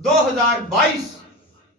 2022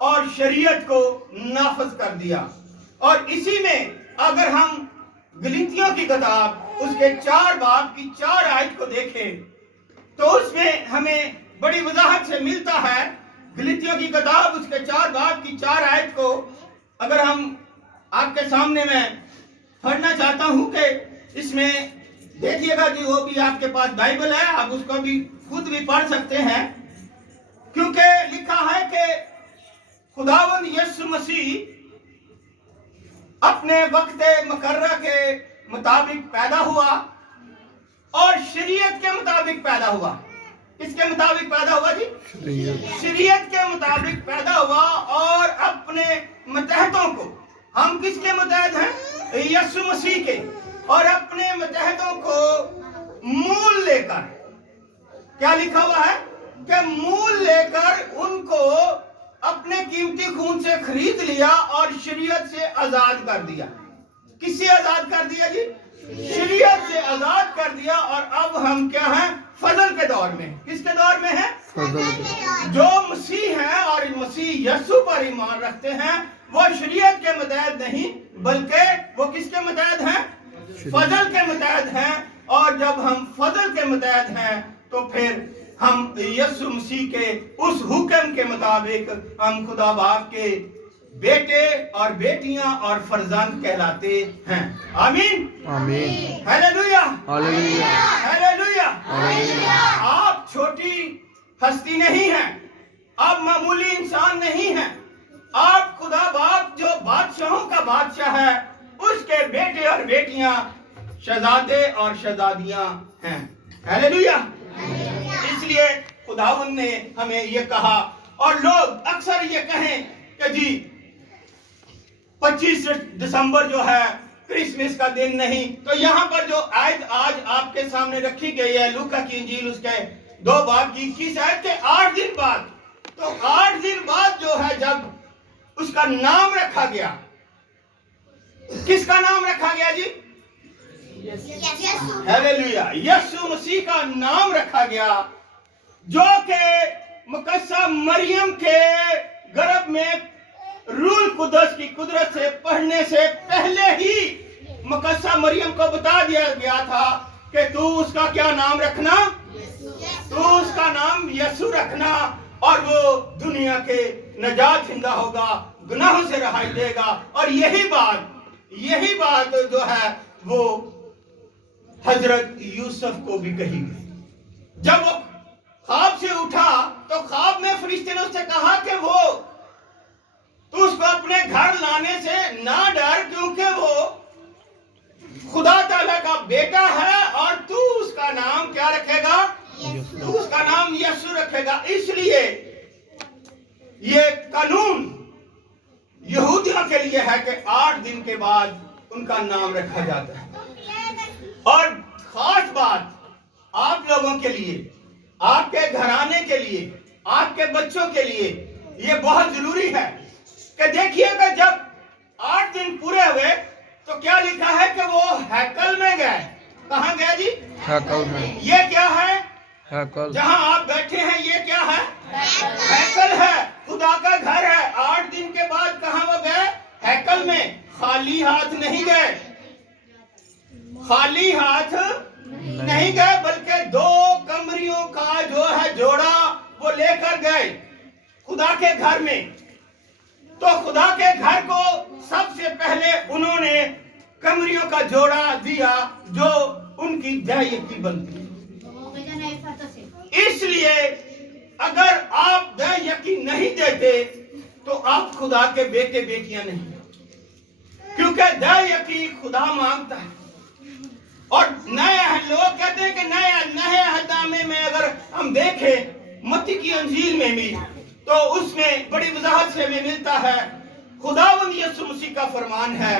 اور شریعت کو نافذ کر دیا. اور اسی میں اگر ہم گلتیوں کی کتاب اس کے 4 باب کی 4 آیت کو دیکھیں تو اس میں ہمیں بڑی وضاحت سے ملتا ہے. گلتیوں کی کتاب اس کے 4 باب کی 4 آیت کو اگر ہم آپ کے سامنے میں پڑھنا چاہتا ہوں کہ اس میں دیکھیے گا جی، وہ بھی آپ کے پاس بائبل ہے، آپ اس کو بھی خود بھی پڑھ سکتے ہیں، کیونکہ لکھا ہے کہ خداوند یسوع مسیح اپنے وقت مقررہ کے مطابق پیدا ہوا اور شریعت کے مطابق پیدا ہوا. کس کے مطابق پیدا ہوا جی؟ شریعت کے مطابق پیدا ہوا. اور اپنے متحدوں کو، ہم کس کے متحد ہیں؟ یسوع مسیح کے. اور اپنے متحدوں کو مول لے کر، کیا لکھا ہوا ہے کہ مول لے کر ان کو اپنے قیمتی خون سے خرید لیا اور شریعت سے آزاد کر دیا. کس سے آزاد کر دیا جی؟ شریعت سے آزاد کر دیا. اور اب ہم کیا ہیں؟ فضل کے دور میں. کس کے دور میں ہیں؟ جو مسیح ہیں اور مسیح یسوع پر ایمان رکھتے ہیں وہ شریعت کے متحد نہیں، بلکہ وہ کس کے متحد ہیں؟ فضل کے متحد ہیں. اور جب ہم فضل کے متحد ہیں تو پھر ہم یسوع مسیح کے اس حکم کے مطابق ہم خدا باپ کے بیٹے اور بیٹیاں اور فرزند کہلاتے ہیں. آمین آمین. Hallelujah hallelujah. آپ چھوٹی ہستی نہیں ہیں، آپ معمولی انسان نہیں ہیں، آپ خدا باپ جو بادشاہوں کا بادشاہ ہے اس کے بیٹے اور بیٹیاں، شہزادے اور شہزادیاں ہیں. ہیلیلویا. اس لیے خداوند نے ہمیں یہ کہا. اور لوگ اکثر یہ کہیں کہ جی 25 دسمبر جو ہے کرسمس کا دن نہیں، تو یہاں پر جو آیت آج آپ کے سامنے رکھی گئی ہے لوکا کی انجیل اس کے 2 باب کی 21 آیت کے 8 دن بعد، تو 8 دن بعد جو ہے جب اس کا نام رکھا گیا، کس کا نام رکھا گیا جی؟ ہیلیلویا. یسوع مسیح کا نام رکھا گیا، جو کہ مقدسہ مریم کے گرب میں روح القدس کی قدرت سے پڑھنے سے پہلے ہی مقدسہ مریم کو بتا دیا گیا تھا کہ تو اس کا کیا نام رکھنا؟ تو اس کا نام یسوع رکھنا، اور وہ دنیا کے نجات دہندہ ہوگا، گناہوں سے رہائی دے گا. اور یہی بات جو ہے وہ حضرت یوسف کو بھی کہی گئی. جب وہ خواب سے اٹھا تو خواب میں فرشتے نے اس سے کہا کہ تو اس کو اپنے گھر لانے سے نہ ڈر، کیونکہ وہ خدا تعالیٰ کا بیٹا ہے اور تو اس کا نام کیا رکھے گا؟ تو اس کا نام یسوع رکھے گا. اس لیے یہ قانون یہودیوں کے لیے ہے کہ 8 دن کے بعد ان کا نام رکھا جاتا ہے. اور خاص بات آپ لوگوں کے لیے، آپ کے گھرانے کے لیے، آپ کے بچوں کے لیے یہ بہت ضروری ہے کہ دیکھیے گا جب 8 دن پورے ہوئے تو کیا لکھا ہے کہ وہ ہیکل میں گئے. کہاں گئے جی؟ ہیکل میں. یہ کیا ہے؟ ہیکل. جہاں آپ بیٹھے ہیں یہ کیا ہے؟ ہیکل ہے، خدا کا گھر ہے. 8 دن کے بعد کہاں وہ گئے؟ ہیکل میں. خالی ہاتھ نہیں گئے، خالی ہاتھ نہیں گئے، بلکہ 2 کمریوں کا جو ہے جوڑا وہ لے کر گئے خدا کے گھر میں. تو خدا کے گھر کو سب سے پہلے انہوں نے کمریوں کا جوڑا دیا جو ان کی دہیکی بنتی. اس لیے اگر آپ دہیکی نہیں دیتے تو آپ خدا کے بیٹے بیٹیاں نہیں، کیونکہ دہیکی خدا مانگتا ہے. اور نئے لوگ کہتے ہیں کہ نئے عہد میں اگر ہم دیکھیں متی کی انجیل میں بھی تو اس میں بڑی وضاحت سے ہمیں ملتا ہے. خداوند یسوع مسیح کا فرمان ہے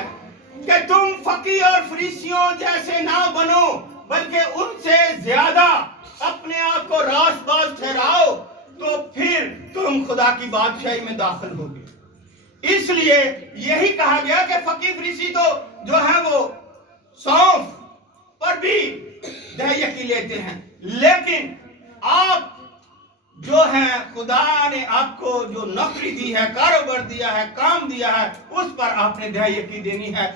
کہ تم فقیہ اور فریسیوں جیسے نہ بنو، بلکہ ان سے زیادہ اپنے آپ کو راست باز ٹھہراؤ، تو پھر تم خدا کی بادشاہی میں داخل ہوگے. اس لیے یہی کہا گیا کہ فقیر فریسی تو جو ہے وہ سونف پر بھی دہیکی لیتے ہیں، لیکن آپ جو ہے خدا نے آپ کو جو نوکری دی ہے، کاروبار دیا ہے، کام دیا ہے، اس پر آپ نے دہائیکی دینی ہے.